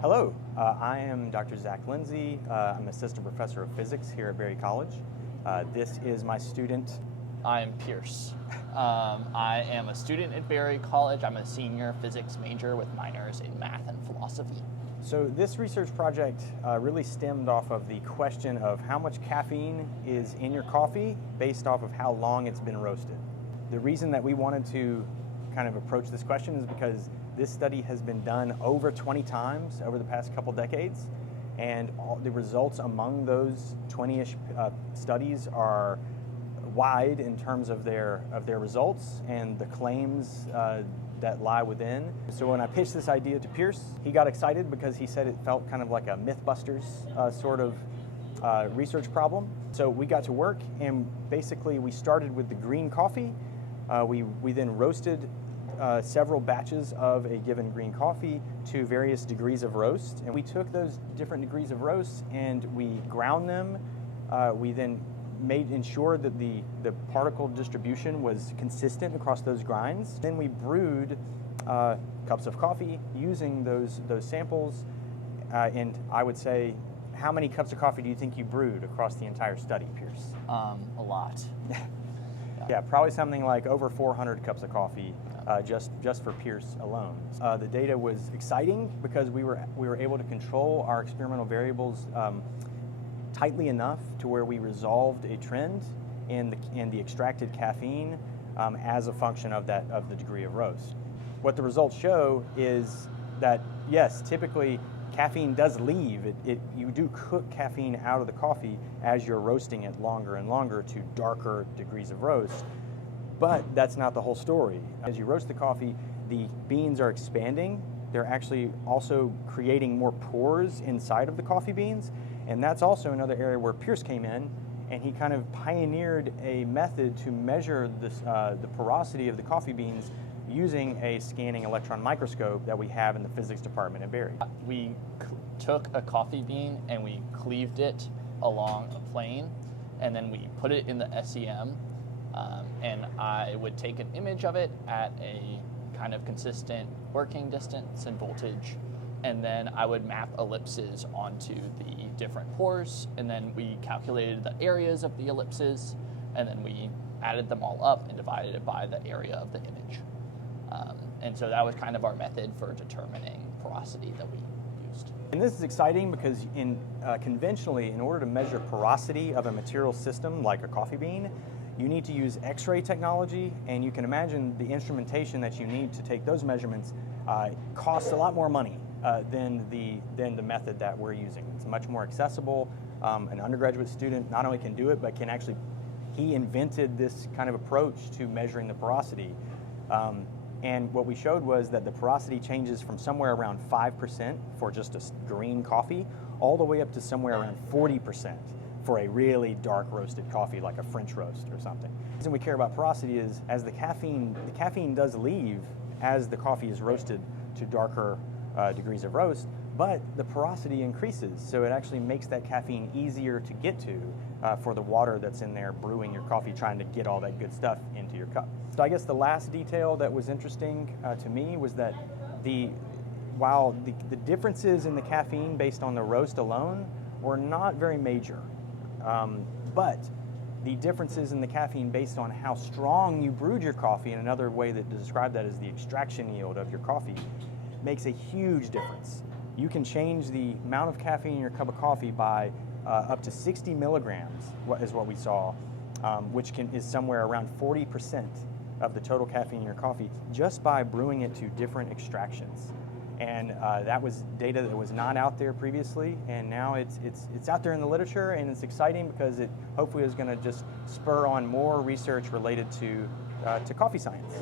Hello, I am Dr. Zach Lindsey. I'm Assistant Professor of Physics here at Berry College. This is my student. I'm Pierce. I am a student at Berry College. I'm a senior physics major with minors in math and philosophy. So this research project really stemmed off of the question of how much caffeine is in your coffee based off of how long it's been roasted. The reason that we wanted to kind of approach this question is because this study has been done over 20 times over the past couple decades, and all the results among those 20-ish studies are wide in terms of their results and the claims that lie within. So when I pitched this idea to Pierce, he got excited because he said it felt kind of like a Mythbusters sort of research problem. So we got to work, and basically we started with the green coffee. We then roasted several batches of a given green coffee to various degrees of roast, and we took those different degrees of roast and we ground them. We then ensured that the particle distribution was consistent across those grinds. Then we brewed cups of coffee using those samples, and I would say, how many cups of coffee do you think you brewed across the entire study, Pierce? A lot. Yeah, probably something like over 400 cups of coffee just for Pierce alone. The data was exciting because we were able to control our experimental variables tightly enough to where we resolved a trend in the extracted caffeine as a function of the degree of roast. What the results show is that yes, typically caffeine does leave. You do cook caffeine out of the coffee as you're roasting it longer and longer to darker degrees of roast, but that's not the whole story. As you roast the coffee, the beans are expanding. They're actually also creating more pores inside of the coffee beans, and that's also another area where Pierce came in, and he kind of pioneered a method to measure the porosity of the coffee beans using a scanning electron microscope that we have in the physics department at Berry. We took a coffee bean and we cleaved it along a plane, and then we put it in the SEM, and I would take an image of it at a kind of consistent working distance and voltage, and then I would map ellipses onto the different pores, and then we calculated the areas of the ellipses, and then we added them all up and divided it by the area of the image. And so that was kind of our method for determining porosity that we used. And this is exciting because conventionally, in order to measure porosity of a material system like a coffee bean, you need to use X-ray technology, and you can imagine the instrumentation that you need to take those measurements costs a lot more money than the method that we're using. It's much more accessible. An undergraduate student not only can do it, but he invented this kind of approach to measuring the porosity. And what we showed was that the porosity changes from somewhere around 5% for just a green coffee, all the way up to somewhere around 40% for a really dark roasted coffee like a French roast or something. The reason we care about porosity is as the caffeine does leave as the coffee is roasted to darker degrees of roast, but the porosity increases, so it actually makes that caffeine easier to get to for the water that's in there brewing your coffee, trying to get all that good stuff into your cup. So I guess the last detail that was interesting to me was that while the differences in the caffeine based on the roast alone were not very major, but the differences in the caffeine based on how strong you brewed your coffee, and another way to describe that is the extraction yield of your coffee, makes a huge difference. You can change the amount of caffeine in your cup of coffee by up to 60 milligrams, is what we saw, which is somewhere around 40% of the total caffeine in your coffee, just by brewing it to different extractions. And that was data that was not out there previously, and now it's out there in the literature, and it's exciting because it hopefully is going to just spur on more research related to coffee science.